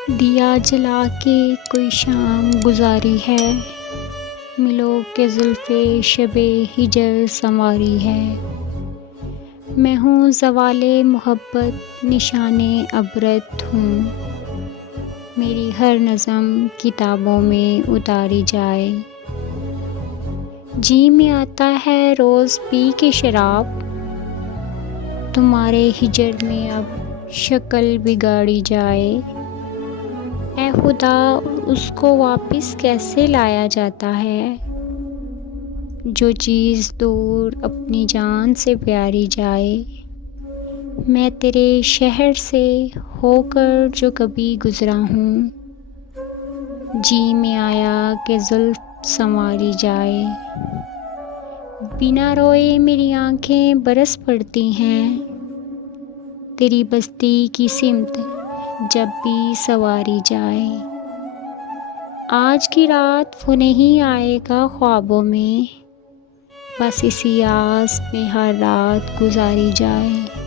दिया जला के कोई शाम गुजारी है, मिलो के जुल्फ़े शबे हिजर संवारी है। मैं हूँ ज़वाले मोहब्बत निशाने अबरत हूँ, मेरी हर नज़म किताबों में उतारी जाए। जी में आता है रोज़ पी के शराब, तुम्हारे हिजर में अब शक्ल बिगाड़ी जाए। ऐ खुदा उसको वापस कैसे लाया जाता है, जो चीज़ दूर अपनी जान से प्यारी जाए। मैं तेरे शहर से होकर जो कभी गुज़रा हूँ, जी में आया कि जुल्फ़ संवारी जाए। बिना रोए मेरी आँखें बरस पड़ती हैं, तेरी बस्ती की सिमत जब भी सवारी जाए। आज की रात वो नहीं आएगा ख्वाबों में, बस इसी आस में हर रात गुजारी जाए।